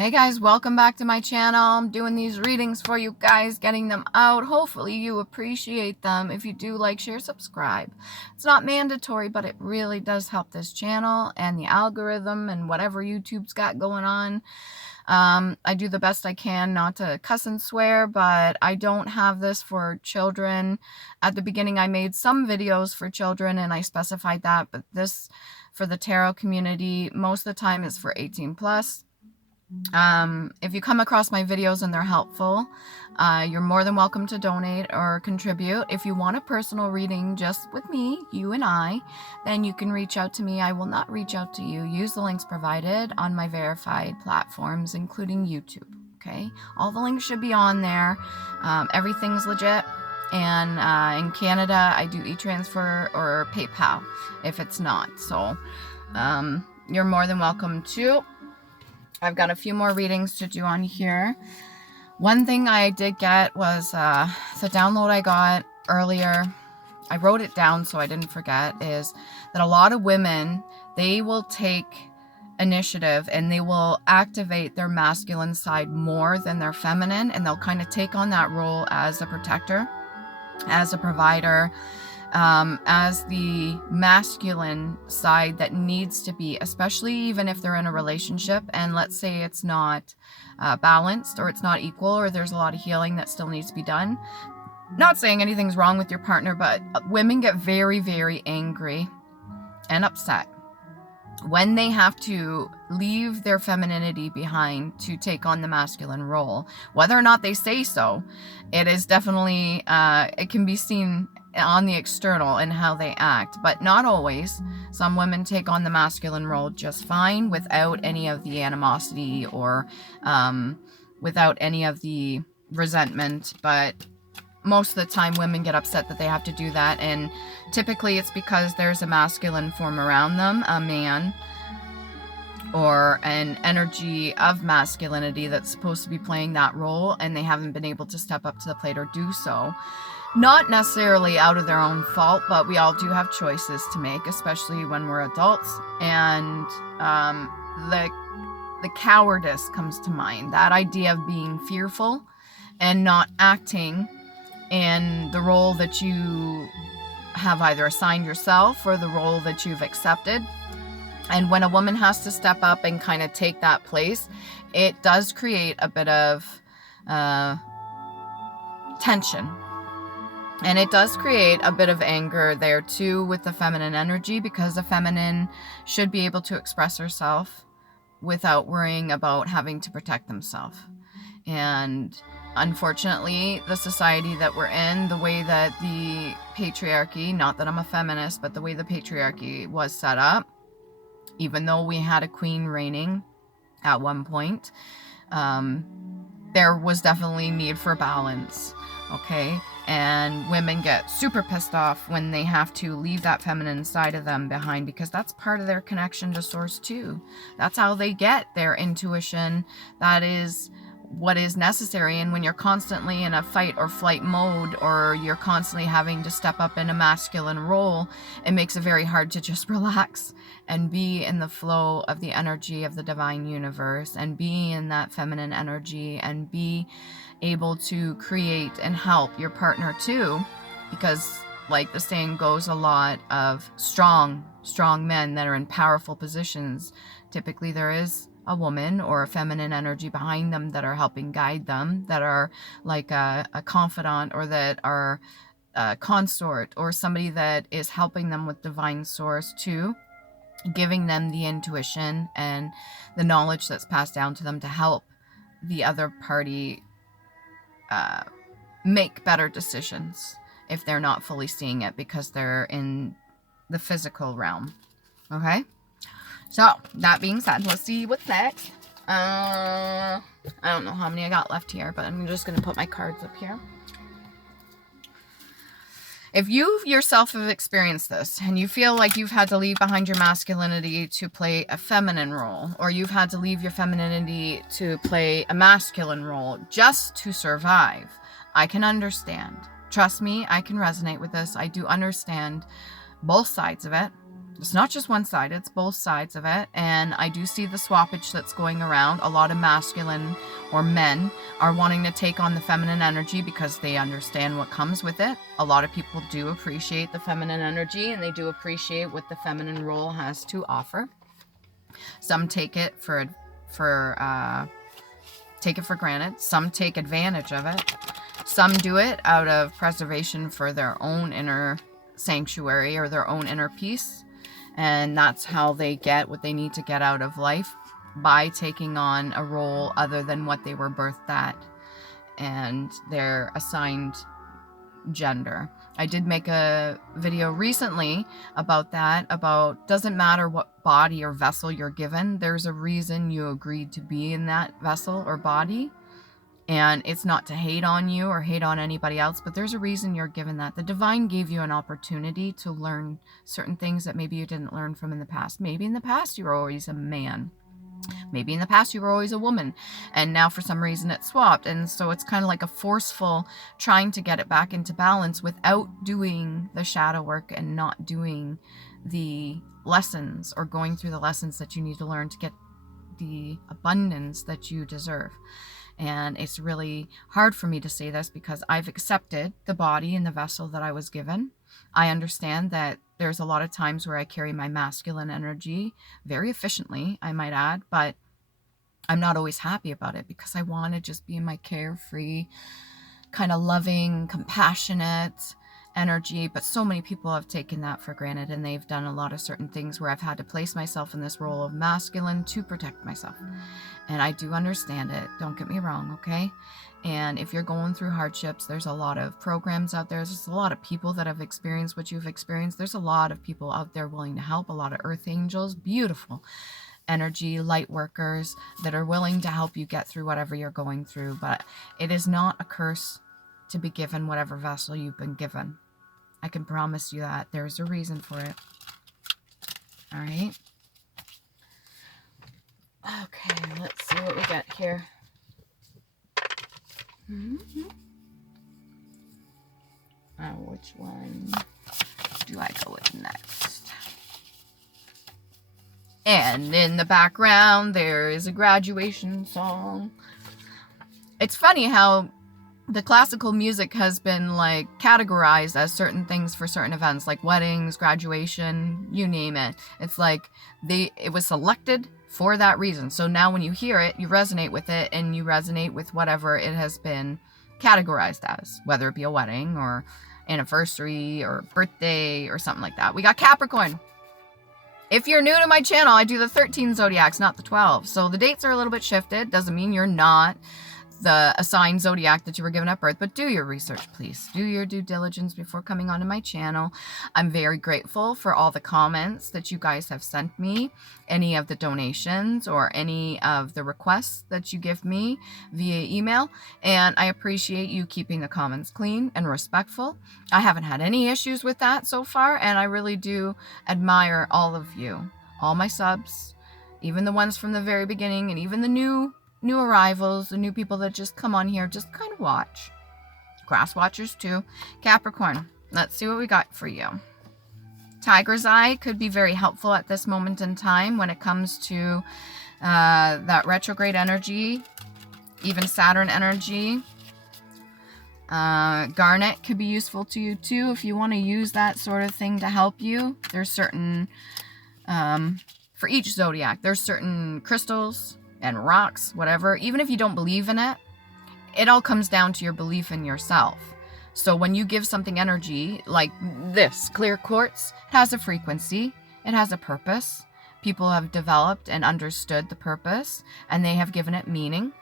Hey guys, welcome back to my channel. I'm doing these readings for you guys, getting them out. Hopefully you appreciate them. If you do, like, share, subscribe. It's not mandatory, but it really does help this channel and the algorithm and whatever YouTube's got going on. I do the best I can not to cuss and swear, but I don't have this for children. At the beginning, I made some videos for children and I specified that, but this for the tarot community, most of the time is for 18 plus. If you come across my videos and they're helpful, you're more than welcome to donate or contribute. If you want a personal reading just with me, you and I, then you can reach out to me. I will not reach out to you. Use the links provided on my verified platforms, including YouTube. Okay, all the links should be on there. Everything's legit. And in Canada, I do e-transfer or PayPal if it's not. So you're more than welcome to. I've got a few more readings to do on here. One thing I did get was the download I got earlier. I wrote it down so I didn't forget, is that a lot of women, they will take initiative and they will activate their masculine side more than their feminine, and they'll kind of take on that role as a protector, as a provider, as the masculine side that needs to be, especially even if they're in a relationship and let's say it's not balanced or it's not equal or there's a lot of healing that still needs to be done. Not saying anything's wrong with your partner, but women get very, very angry and upset when they have to leave their femininity behind to take on the masculine role. Whether or not they say so, it is definitely, it can be seen on the external and how they act, but not always. Some women take on the masculine role just fine without any of the animosity or without any of the resentment, but most of the time women get upset that they have to do that, and typically it's because there's a masculine form around them, a man or an energy of masculinity that's supposed to be playing that role, and they haven't been able to step up to the plate or do so. Not necessarily out of their own fault, but we all do have choices to make, especially when we're adults. And the cowardice comes to mind. That idea of being fearful and not acting in the role that you have either assigned yourself or the role that you've accepted. And when a woman has to step up and kind of take that place, it does create a bit of tension. And it does create a bit of anger there too with the feminine energy, because the feminine should be able to express herself without worrying about having to protect themselves. And unfortunately, the society that we're in, the way that the patriarchy, not that I'm a feminist, but the way the patriarchy was set up, even though we had a queen reigning at one point, there was definitely need for balance. Okay, and women get super pissed off when they have to leave that feminine side of them behind, because that's part of their connection to source too. That's how they get their intuition. That is what is necessary. And when you're constantly in a fight or flight mode, or you're constantly having to step up in a masculine role, it makes it very hard to just relax and be in the flow of the energy of the divine universe and be in that feminine energy and be able to create and help your partner too, because like the saying goes, a lot of strong men that are in powerful positions, typically there is a woman or a feminine energy behind them that are helping guide them, that are like a confidant, or that are a consort, or somebody that is helping them with divine source too, giving them the intuition and the knowledge that's passed down to them to help the other party make better decisions if they're not fully seeing it because they're in the physical realm. Okay, so that being said, let's see what's next. I don't know how many I got left here, but I'm just gonna put my cards up here. If you yourself have experienced this and you feel like you've had to leave behind your masculinity to play a feminine role, or you've had to leave your femininity to play a masculine role just to survive, I can understand. Trust me, I can resonate with this. I do understand both sides of it. It's not just one side, it's both sides of it. And I do see the swappage that's going around. A lot of masculine or men are wanting to take on the feminine energy because they understand what comes with it. A lot of people do appreciate the feminine energy, and they do appreciate what the feminine role has to offer. Some take it for granted. Some take advantage of it. Some do it out of preservation for their own inner sanctuary or their own inner peace. And that's how they get what they need to get out of life, by taking on a role other than what they were birthed at and their assigned gender. I did make a video recently about that, about doesn't matter what body or vessel you're given, there's a reason you agreed to be in that vessel or body. And it's not to hate on you or hate on anybody else, but there's a reason you're given that. The divine gave you an opportunity to learn certain things that maybe you didn't learn from in the past. Maybe in the past you were always a man. Maybe in the past you were always a woman, and now for some reason it swapped. And so it's kind of like a forceful trying to get it back into balance without doing the shadow work and not doing the lessons or going through the lessons that you need to learn to get the abundance that you deserve. And it's really hard for me to say this because I've accepted the body and the vessel that I was given. I understand that there's a lot of times where I carry my masculine energy very efficiently, I might add, but I'm not always happy about it because I want to just be in my carefree, kind of loving, compassionate energy. But so many people have taken that for granted, and they've done a lot of certain things where I've had to place myself in this role of masculine to protect myself. And I do understand it. Don't get me wrong, okay? And if you're going through hardships, there's a lot of programs out there. There's a lot of people that have experienced what you've experienced. There's a lot of people out there willing to help, a lot of earth angels, beautiful energy, light workers that are willing to help you get through whatever you're going through. But it is not a curse to be given whatever vessel you've been given. I can promise you that. There's a reason for it. All right. Okay, let's see what we got here. Which one do I go with next? And in the background, there is a graduation song. It's funny how the classical music has been like categorized as certain things for certain events, like weddings, graduation, you name it. It's like it was selected for that reason. So now when you hear it, you resonate with it, and you resonate with whatever it has been categorized as, whether it be a wedding or anniversary or birthday or something like that. We got Capricorn. If you're new to my channel, I do the 13 zodiacs, not the 12. So the dates are a little bit shifted. Doesn't mean you're not the assigned zodiac that you were given at birth, but do your research, please. Do your due diligence before coming onto my channel. I'm very grateful for all the comments that you guys have sent me, any of the donations or any of the requests that you give me via email, and I appreciate you keeping the comments clean and respectful. I haven't had any issues with that so far, and I really do admire all of you, all my subs, even the ones from the very beginning, and even the new arrivals, the new people that just come on here, just kind of watch. Grass watchers too. Capricorn, let's see what we got for you. Tiger's Eye could be very helpful at this moment in time when it comes to that retrograde energy, even Saturn energy. Garnet could be useful to you too if you want to use that sort of thing to help you. There's certain, for each zodiac, there's certain crystals and rocks, whatever, even if you don't believe in it, it all comes down to your belief in yourself. So when you give something energy, like this clear quartz, it has a frequency, it has a purpose. People have developed and understood the purpose, and they have given it meaning.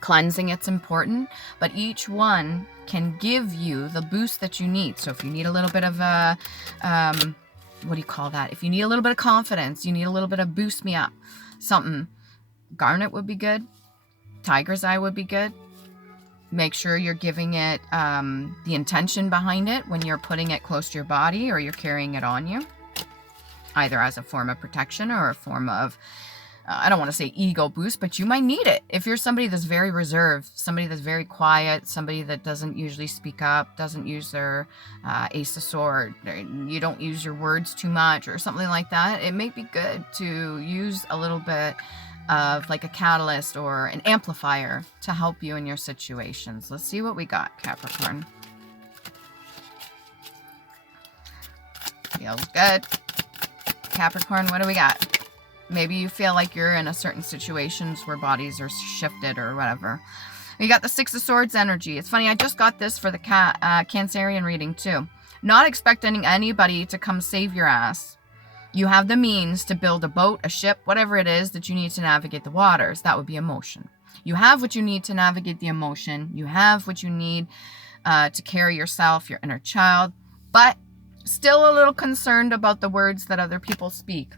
Cleansing, it's important, but each one can give you the boost that you need. So if you need a little bit of a, what do you call that? If you need a little bit of confidence, you need a little bit of boost me up, something. Garnet would be good. Tiger's Eye would be good. Make sure you're giving it the intention behind it when you're putting it close to your body or you're carrying it on you, either as a form of protection or a form of I don't want to say ego boost, but you might need it. If you're somebody that's very reserved, somebody that's very quiet, somebody that doesn't usually speak up, doesn't use their ace of sword, you don't use your words too much or something like that, it may be good to use a little bit of like a catalyst or an amplifier to help you in your situations. Let's see what we got, Capricorn. Feels good. Capricorn, what do we got? Maybe you feel like you're in a certain situations where bodies are shifted or whatever. You got the Six of Swords energy. It's funny, I just got this for the Cancerian reading too. Not expecting anybody to come save your ass. You have the means to build a boat, a ship, whatever it is that you need to navigate the waters. That would be emotion. You have what you need to navigate the emotion. You have what you need to carry yourself, your inner child. But still a little concerned about the words that other people speak.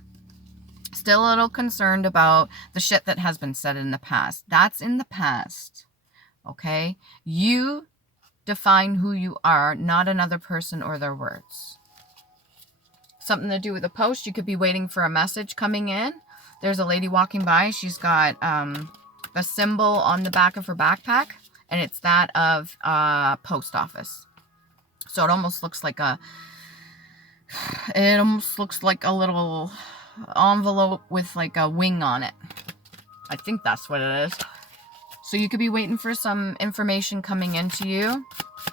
Still a little concerned about the shit that has been said in the past. That's in the past. Okay? You define who you are, not another person or their words. Something to do with a post. You could be waiting for a message coming in. There's a lady walking by. She's got a symbol on the back of her backpack, and it's that of post office. So it almost looks like a little envelope with like a wing on it. I think that's what it is. So you could be waiting for some information coming into you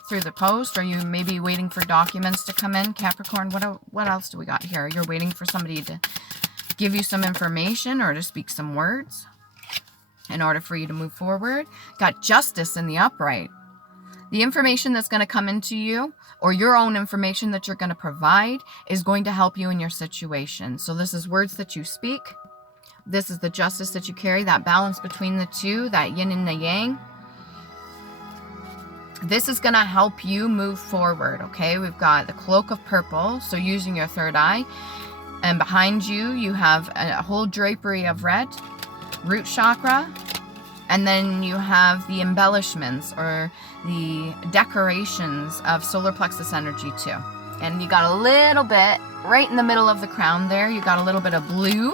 through the post, or you may be waiting for documents to come in. Capricorn, what else do we got here? You're waiting for somebody to give you some information or to speak some words in order for you to move forward. Got Justice in the upright. The information that's going to come into you, or your own information that you're going to provide, is going to help you in your situation. So this is words that you speak. This is the justice that you carry, that balance between the two, that yin and the yang. This is going to help you move forward, okay? We've got the cloak of purple, so using your third eye. And behind you, you have a whole drapery of red, root chakra. And then you have the embellishments or the decorations of solar plexus energy too. And you got a little bit right in the middle of the crown there. You got a little bit of blue,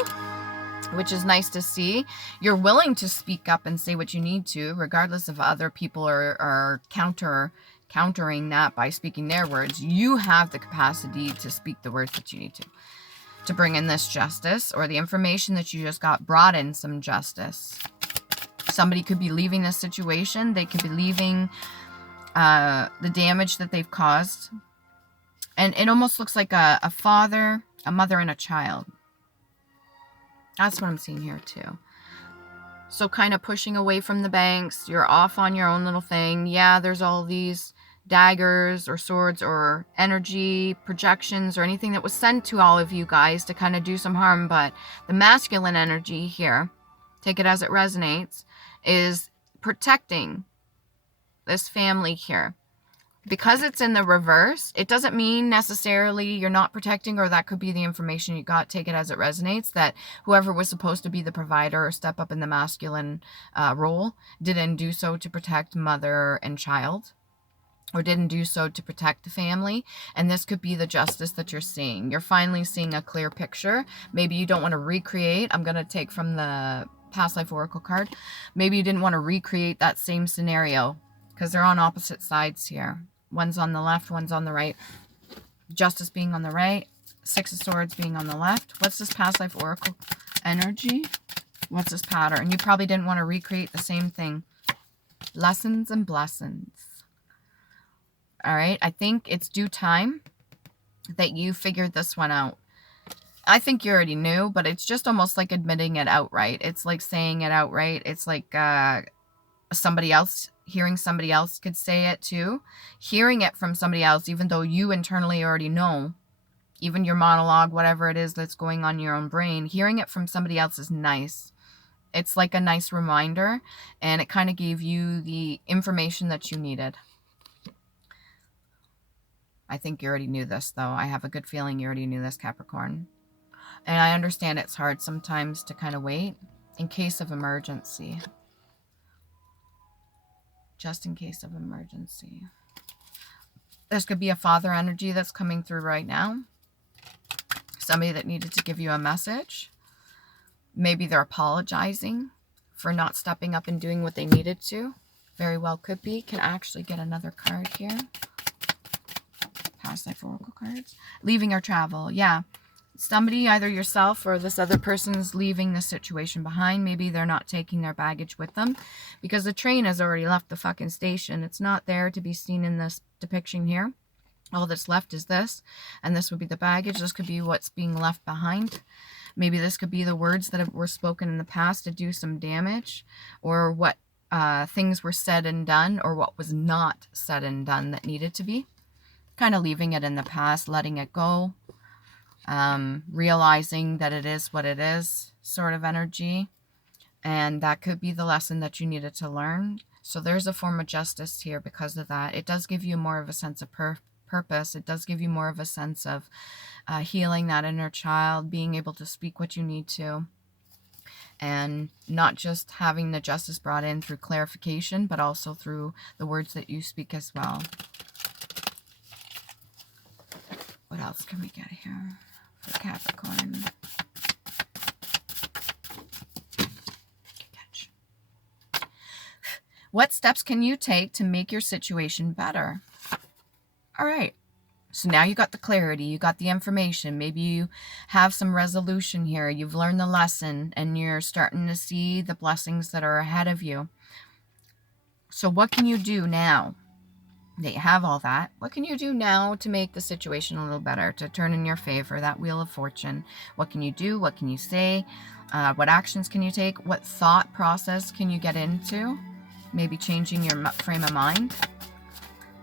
which is nice to see. You're willing to speak up and say what you need to, regardless if other people are countering that by speaking their words. You have the capacity to speak the words that you need to bring in this justice, or the information that you just got brought in some justice. Somebody could be leaving this situation. They could be leaving the damage that they've caused. And it almost looks like a father, a mother, and a child. That's what I'm seeing here too. So kind of pushing away from the banks. You're off on your own little thing. Yeah, there's all these daggers or swords or energy projections or anything that was sent to all of you guys to kind of do some harm. But the masculine energy here, take it as it resonates, is protecting this family here. Because it's in the reverse, it doesn't mean necessarily you're not protecting, or that could be the information you got, take it as it resonates, that whoever was supposed to be the provider or step up in the masculine role didn't do so to protect mother and child, or didn't do so to protect the family. And this could be the justice that you're seeing. You're finally seeing a clear picture. Maybe you don't want to recreate. I'm going to take from the past life oracle card. Maybe you didn't want to recreate that same scenario, because they're on opposite sides here. One's on the left, one's on the right. Justice being on the right, Six of Swords being on the left. What's this past life oracle energy? What's this pattern? You probably didn't want to recreate the same thing. Lessons and blessings. All right, I think it's due time that you figured this one out. I think you already knew, but it's just almost like admitting it outright. It's like saying it outright. It's like somebody else, hearing somebody else could say it too. Hearing it from somebody else, even though you internally already know, even your monologue, whatever it is that's going on in your own brain, hearing it from somebody else is nice. It's like a nice reminder, and it kind of gave you the information that you needed. I think you already knew this, though. I have a good feeling you already knew this, Capricorn. And I understand it's hard sometimes to kind of wait in case of emergency. Just in case of emergency. This could be a father energy that's coming through right now. Somebody that needed to give you a message. Maybe they're apologizing for not stepping up and doing what they needed to. Very well could be. Can actually get another card here. Past life oracle cards. Leaving or travel. Yeah. Somebody, either yourself or this other person's leaving the situation behind. Maybe they're not taking their baggage with them because the train has already left the fucking station. It's not there to be seen in this depiction here. All that's left is this, and this would be the baggage. This could be what's being left behind. Maybe this could be the words that were spoken in the past to do some damage, or what things were said and done, or what was not said and done that needed to be. Kind of leaving it in the past, letting it go. Realizing that it is what it is, sort of energy. And that could be the lesson that you needed to learn. So there's a form of justice here because of that. It does give you more of a sense of purpose. It does give you more of a sense of healing that inner child, being able to speak what you need to. And not just having the justice brought in through clarification, but also through the words that you speak as well. What else can we get here? Capricorn. Catch. What steps can you take to make your situation better? All right. So now you got the clarity, you got the information. Maybe you have some resolution here. You've learned the lesson and you're starting to see the blessings that are ahead of you. So what can you do now? That you have all that. What can you do now to make the situation a little better, to turn in your favor, that wheel of fortune? What can you do? What can you say? What actions can you take? What thought process can you get into? Maybe changing your frame of mind.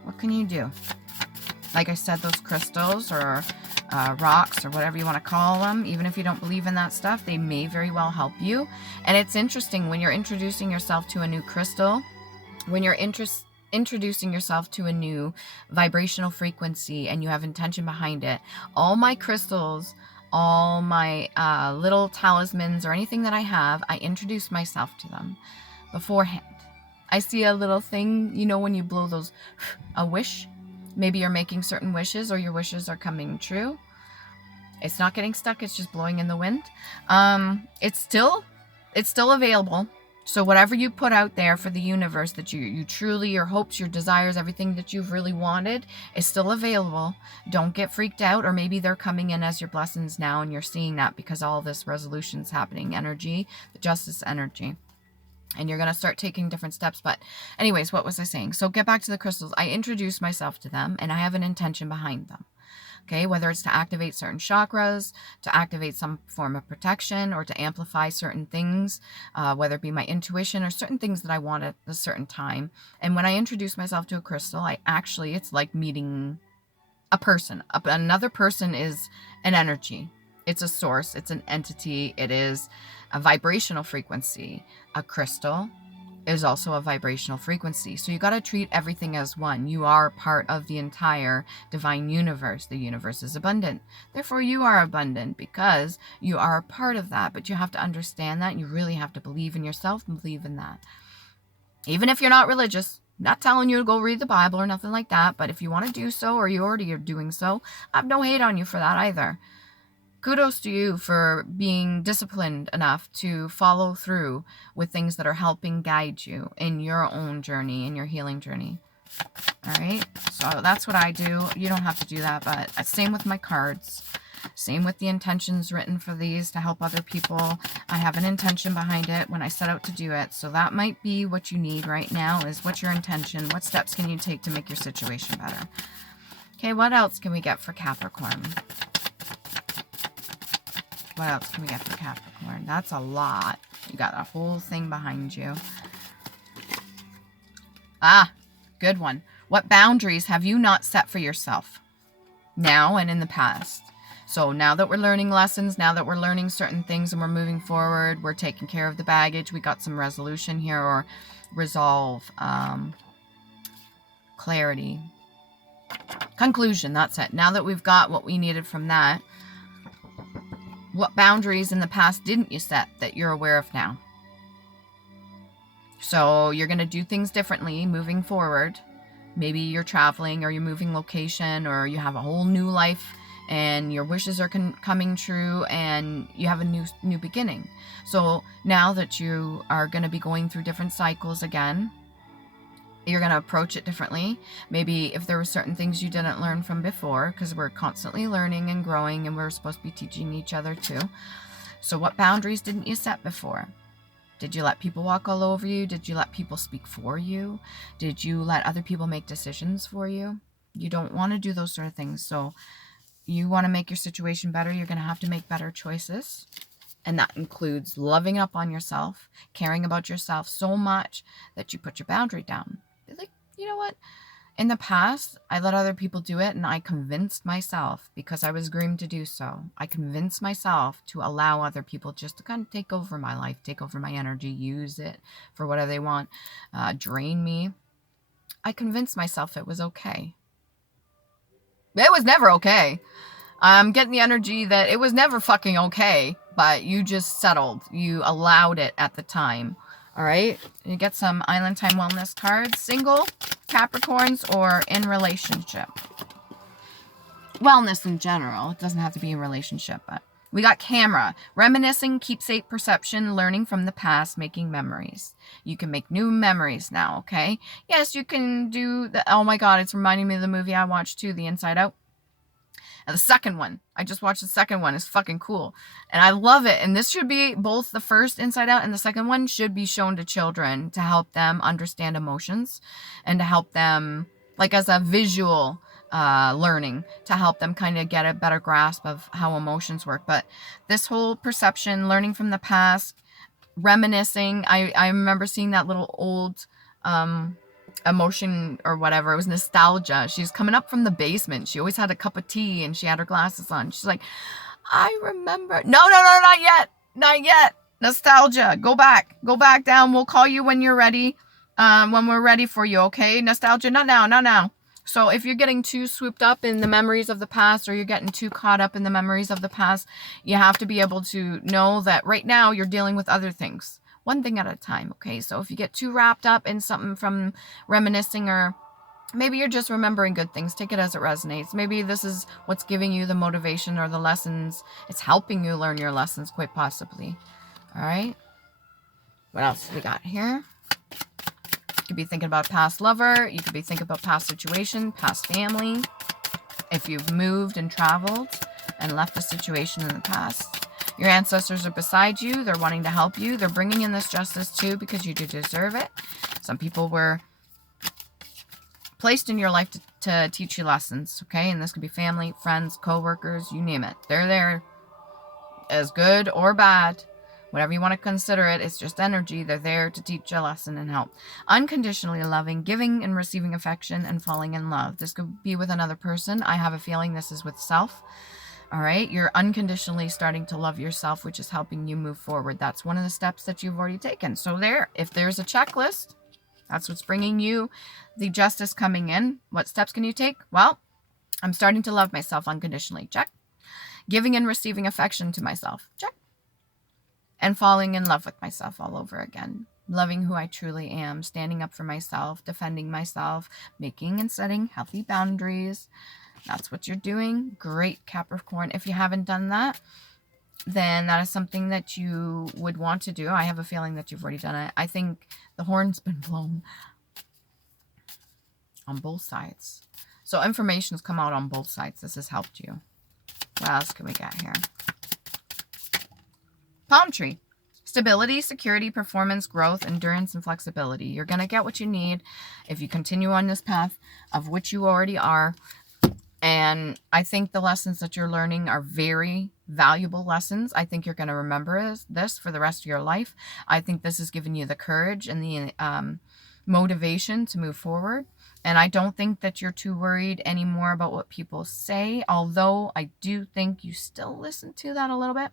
What can you do? Like I said, those crystals or rocks or whatever you want to call them, even if you don't believe in that stuff, they may very well help you. And it's interesting when you're introducing yourself to a new crystal, when you're introducing yourself to a new vibrational frequency and you have intention behind it. All my crystals, all my little talismans or anything that I have, I introduce myself to them beforehand. I see a little thing, you know, when you blow those, a wish, maybe you're making certain wishes or your wishes are coming true. It's not getting stuck, it's just blowing in the wind. It's still available. So whatever you put out there for the universe that you truly, your hopes, your desires, everything that you've really wanted is still available. Don't get freaked out, or maybe they're coming in as your blessings now and you're seeing that because all this resolution's happening, energy, the justice energy. And you're going to start taking different steps. But anyways, what was I saying? So get back to the crystals. I introduce myself to them and I have an intention behind them. Okay, whether it's to activate certain chakras, to activate some form of protection, or to amplify certain things, whether it be my intuition or certain things that I want at a certain time. And when I introduce myself to a crystal, it's like meeting a person. Another person is an energy. It's a source. It's an entity. It is a vibrational frequency. A crystal is also a vibrational frequency. So you got to treat everything as one. You are part of the entire divine universe. The universe is abundant. Therefore, you are abundant because you are a part of that. But you have to understand that. You really have to believe in yourself and believe in that. Even if you're not religious, not telling you to go read the Bible or nothing like that. But if you want to do so, or you already are doing so, I have no hate on you for that either. Kudos to you for being disciplined enough to follow through with things that are helping guide you in your own journey, in your healing journey. All right, so that's what I do. You don't have to do that, but same with my cards. Same with the intentions written for these to help other people. I have an intention behind it when I set out to do it. So that might be what you need right now is what's your intention? What steps can you take to make your situation better? Okay, what else can we get for Capricorn? What else can we get for Capricorn? That's a lot. You got a whole thing behind you. Ah, good one. What boundaries have you not set for yourself now and in the past? So now that we're learning lessons, now that we're learning certain things and we're moving forward, we're taking care of the baggage. We got some resolution here, or resolve, clarity, conclusion. That's it. Now that we've got what we needed from that, what boundaries in the past didn't you set that you're aware of now? So you're going to do things differently moving forward. Maybe you're traveling or you're moving location or you have a whole new life and your wishes are coming true, and you have a new beginning. So now that you are going to be going through different cycles again, you're going to approach it differently. Maybe if there were certain things you didn't learn from before, because we're constantly learning and growing, and we're supposed to be teaching each other too. So what boundaries didn't you set before? Did you let people walk all over you? Did you let people speak for you? Did you let other people make decisions for you? You don't want to do those sort of things. So you want to make your situation better, you're going to have to make better choices. And that includes loving up on yourself, caring about yourself so much that you put your boundary down. Be like, you know what? In the past, I let other people do it, and I convinced myself, because I was groomed to do so, I convinced myself to allow other people just to kind of take over my life, take over my energy, use it for whatever they want, drain me. I convinced myself it was okay. It was never okay. I'm getting the energy that it was never fucking okay, but you just settled. You allowed it at the time. All right? You get some Island Time Wellness cards. Single, Capricorns, or in relationship. Wellness in general. It doesn't have to be a relationship, but we got camera. Reminiscing, keepsake, perception, learning from the past, making memories. You can make new memories now, okay? Yes, you can do the... Oh my God, it's reminding me of the movie I watched too, The Inside Out. And the second one, I just watched the second one. It's fucking cool. And I love it. And this should be, both the first Inside Out and the second one should be shown to children to help them understand emotions and to help them, like as a visual learning, to help them kind of get a better grasp of how emotions work. But this whole perception, learning from the past, reminiscing. I remember seeing that little old... emotion or whatever. It was nostalgia. She's coming up from the basement. She always had a cup of tea and she had her glasses on. She's like, I remember. No, not yet. Not yet. Nostalgia. Go back down. We'll call you when you're ready. When we're ready for you. Okay. Nostalgia. Not now. So if you're getting too swooped up in the memories of the past, or you're getting too caught up in the memories of the past, you have to be able to know that right now you're dealing with other things. One thing at a time, okay? So if you get too wrapped up in something from reminiscing, or maybe you're just remembering good things, take it as it resonates. Maybe this is what's giving you the motivation or the lessons. It's helping you learn your lessons, quite possibly. All right? What else we got here? You could be thinking about past lover. You could be thinking about past situation, past family. If you've moved and traveled and left a situation in the past. Your ancestors are beside you. They're wanting to help you. They're bringing in this justice too, because you do deserve it. Some people were placed in your life to teach you lessons, okay? And this could be family, friends, co-workers, you name it. They're there as good or bad. Whatever you want to consider it, it's just energy. They're there to teach you a lesson and help. Unconditionally loving, giving and receiving affection, and falling in love. This could be with another person. I have a feeling this is with self. All right, you're unconditionally starting to love yourself, which is helping you move forward. That's one of the steps that you've already taken. So if there's a checklist, that's what's bringing you the justice coming in. What steps can you take? Well, I'm starting to love myself unconditionally. Check. Giving and receiving affection to myself. Check. And falling in love with myself all over again. Loving who I truly am. Standing up for myself. Defending myself. Making and setting healthy boundaries. That's what you're doing. Great, Capricorn. If you haven't done that, then that is something that you would want to do. I have a feeling that you've already done it. I think the horn's been blown on both sides. So information's come out on both sides. This has helped you. What else can we get here? Palm tree. Stability, security, performance, growth, endurance, and flexibility. You're going to get what you need if you continue on this path of which you already are. And I think the lessons that you're learning are very valuable lessons. I think you're going to remember this for the rest of your life. I think this has given you the courage and the motivation to move forward. And I don't think that you're too worried anymore about what people say, although I do think you still listen to that a little bit.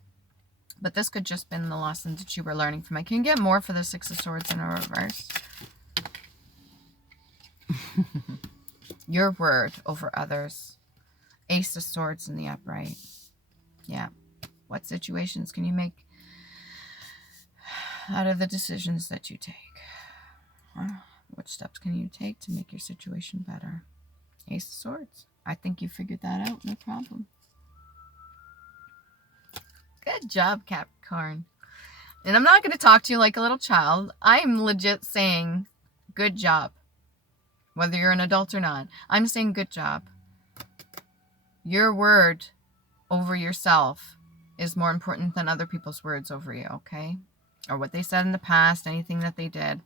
But this could just been the lessons that you were learning from. I can get more for the Six of Swords in a reverse. Your word over others. Ace of Swords in the upright. Yeah. What situations can you make out of the decisions that you take? What steps can you take to make your situation better? Ace of Swords. I think you figured that out. No problem. Good job, Capricorn. And I'm not going to talk to you like a little child. I'm legit saying good job. Whether you're an adult or not. I'm saying good job. Your word over yourself is more important than other people's words over you, okay? Or what they said in the past, anything that they did.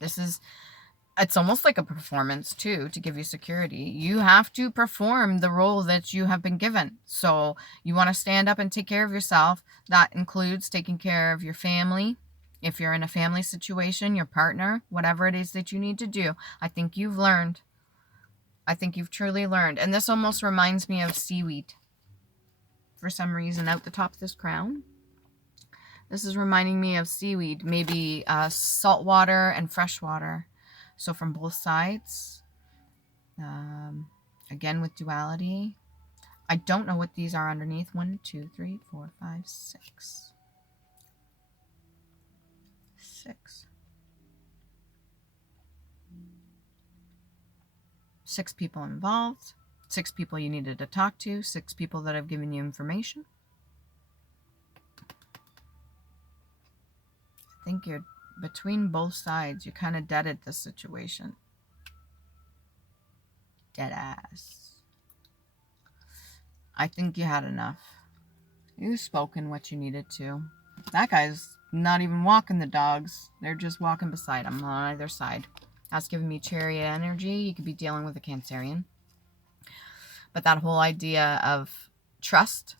It's almost like a performance too, to give you security. You have to perform the role that you have been given. So you want to stand up and take care of yourself. That includes taking care of your family. If you're in a family situation, your partner, whatever it is that you need to do. I think you've learned. I think you've truly learned. And this almost reminds me of seaweed. For some reason, out the top of this crown. This is reminding me of seaweed. Maybe salt water and fresh water. So from both sides, again with duality. I don't know what these are underneath. 1, 2, 3, 4, 5, 6. 6. 6 people involved. 6 people you needed to talk to. 6 people that have given you information. I think you're between both sides. You kind of deaded the situation. Dead ass. I think you had enough. You've spoken what you needed to. That guy's not even walking the dogs. They're just walking beside him on either side. That's giving me chariot energy. You could be dealing with a Cancerian. But that whole idea of trust,